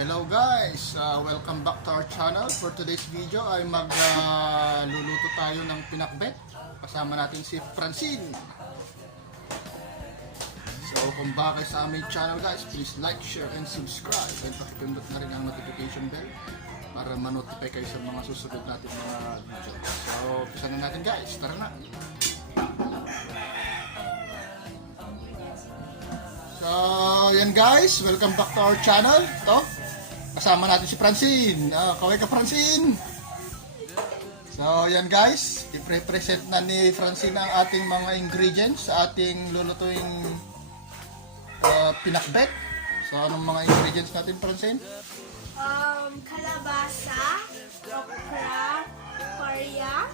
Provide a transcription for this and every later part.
Hello guys! Welcome back to our channel. For today's video ay magluluto tayo ng pinakbet. Kasama natin si Francine. So kung baka sa aming channel guys, please like, share, and subscribe. And pakipindot na rin ang notification bell para ma-notify kayo sa mga susunod natin mga video. So umpisa na natin guys. Tara na! So yan guys, welcome back to our channel. Ito, kasama natin si Francine. Kaway ka Francine. So yan guys, i-present na ni Francine ang ating mga ingredients sa ating lulutuing pinakbet. So anong mga ingredients natin Francine? Kalabasa, okra, parya,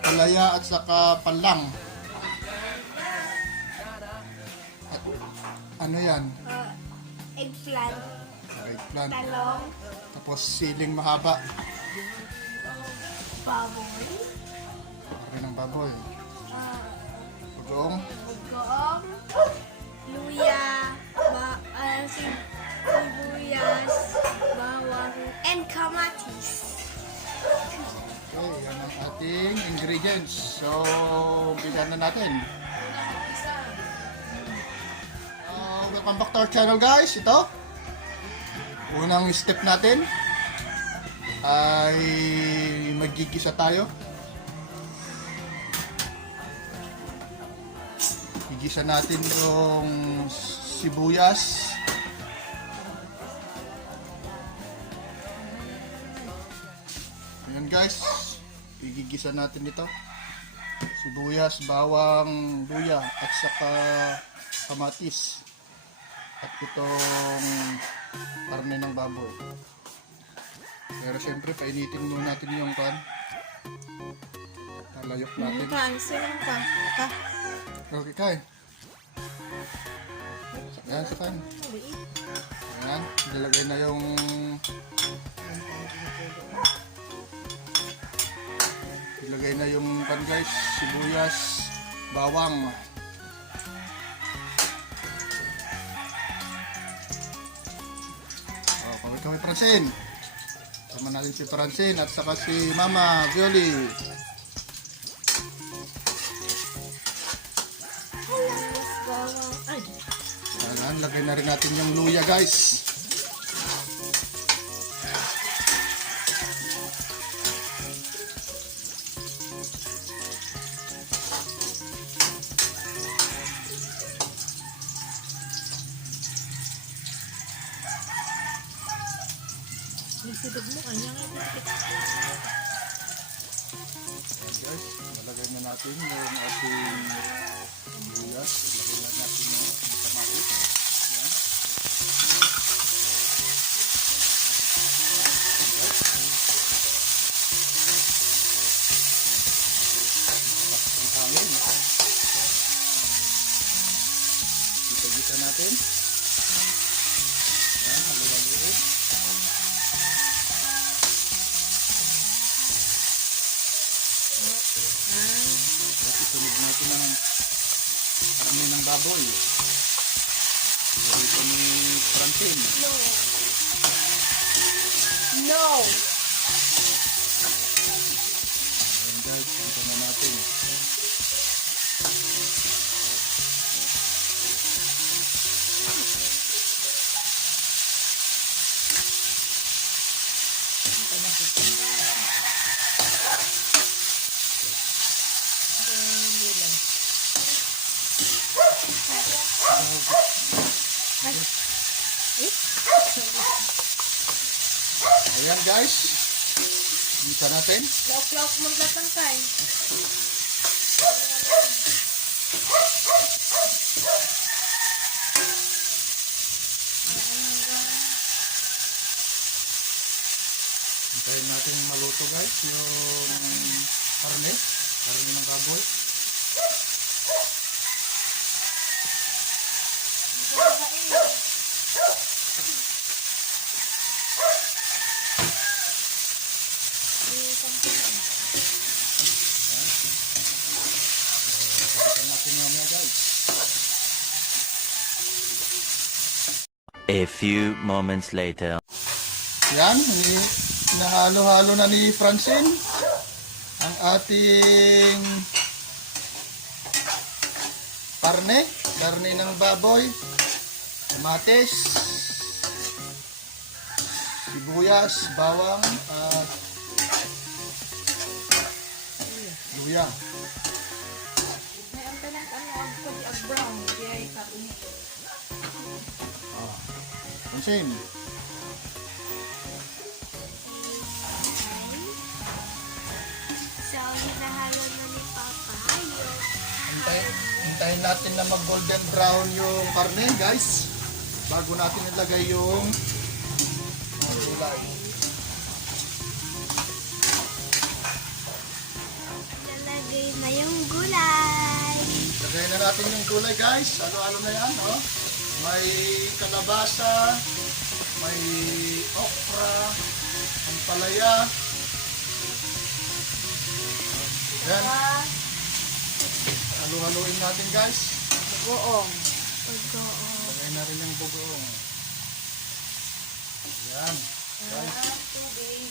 Palaya at saka palang. At, ano yan? eggplant, Eggplant. talong, Tapos siling mahaba. baboy, Karne ng baboy. Bagoong. goong, luya, sibuyas, bawang, and kamatis. Okay, yan ang ating ingredients. So, umpisa na natin. Welcome back to our channel guys. Ito, unang step natin ay magigisa tayo. Gigisa natin yung sibuyas. Ayan guys, igigisa natin ito. Sibuyas, bawang, luya at saka kamatis. At itong karne ng baboy. Pero syempre, painitin muna natin yung pan. Talayok natin. Silang ka. Okay, kain. Ayan, sa kan. Ayan, nilagay na yung pan guys, sibuyas, bawang. Kami Francine. Sama natin si Francine at saka si Mama Violi. Ayan, lagay na rin natin yung luya guys. Nagsidog mo kanya nga. Guys, nalagay na natin yung ating luyas. Nalagay na natin yung ating kamatis. Ayan. Tapos ang hangin. Gisa-gisa natin. Ayan, halo-haloin. Isunod natin ang karne ng baboy. Ito ni Francine. No. Ayan guys, ito na natin. Ayan guys, bisa natin. Lauk-lauk mong latang kay. Hintayin natin maluto guys yung karne ng baboy. Balikan natin mamaya guys. A few moments later. Yan, nahalo-halo na ni Francine ang ating karne ng baboy, kamatis, sibuyas, bawang, at luya. May ang talang ang kulay ang brown. Di ay karne. Francine, So, hinahalo na ni Papa yung hintayin natin na mag golden brown yung karne, guys, bago natin ilagay yung gulay. lalagay na yung gulay. Lagay na natin yung gulay, guys. Ano-ano na yan, oh. May kalabasa, may okra, ampalaya. Yan. Halo-haloin natin, guys. Buong. Pag-oo. Lagay na rin yung bugoong. Yan. Guys, Tubig.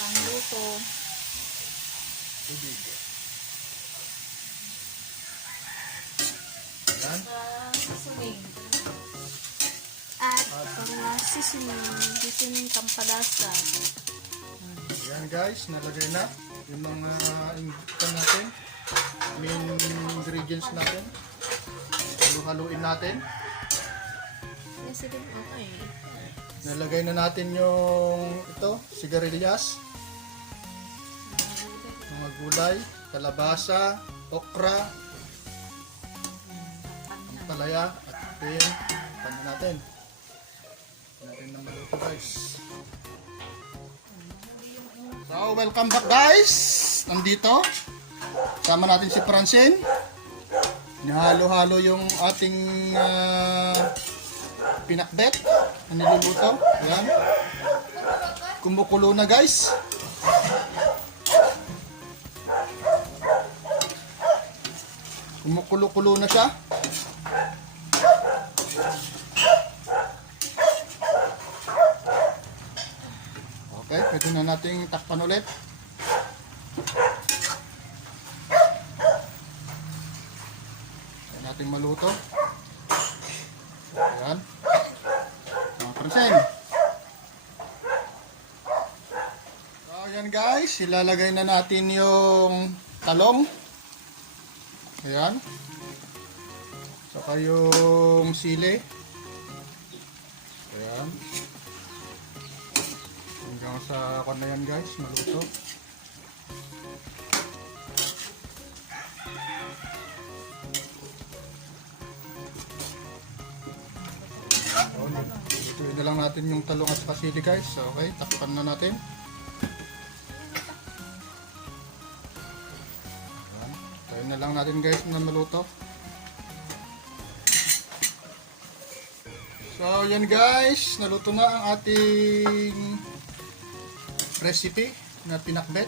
Pangluto. tubig. Yan. Seasoning. At seasoning Kampadasa. Yan, guys. Nalagay na yung mga ingredient natin. Main ingredients natin. Halo-haloin natin. Yes, it is okay. Nalagay na natin yung sigarilyas, mga gulay, kalabasa, okra, palaya, at then pan natin. Natin na maluto, guys. So, welcome back, guys. Nandito. Sama natin si Francine. Nahalo-halo yung ating pinakbet na niluluto. Ayan. Kumukulo na, guys. Kumukulo-kulo na siya. Okay, pwede na nating takpan ulit. Pwede nating maluto. Ayan. Mga Francine. So, ayan, guys. Ilalagay na natin yung talong. Ayan. Saka yung sili. Ayan. Hanggang sa na yan, guys. Maluto. Ituloy na lang natin yung talong at saka sili, guys. Okay, takpan na natin. Ayan. Tayo na lang natin, guys, na maluto. So, yan, guys. Naluto na ang ating recipe na pinakbet.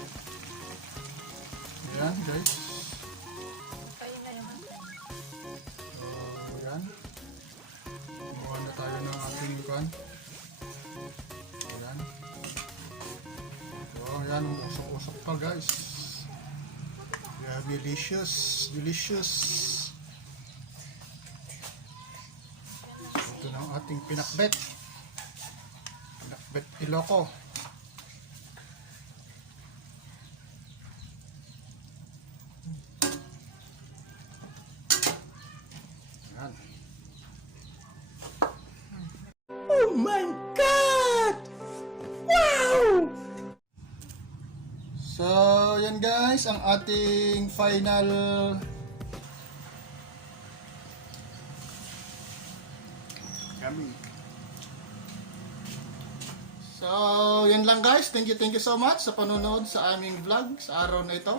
Ayan, guys. So, ayan. Gumawa na tayo ng ating lukan. Ayan. So, ayan. Usok-usok pa, guys. Yeah, delicious. Delicious. Ito na ang ating pinakbet. Pinakbet Ilocos. Ayan. Oh my God! Wow! So, yan, guys, ang ating final kami. So, yan lang, guys. Thank you so much sa panonood sa aming vlog sa araw na ito.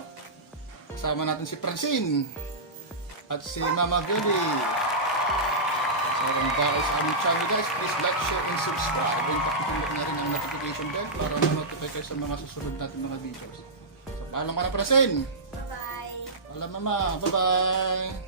Kasama natin si Francine at si Mama Billy. So, kung bago sa aming channel, guys, please like, share, and subscribe. And pakipindot na rin ang notification bell para ma-notify kayo sa mga susunod natin mga videos. So, paalam ka na, Francine. Bye-bye. Paalam, Mama. Bye-bye.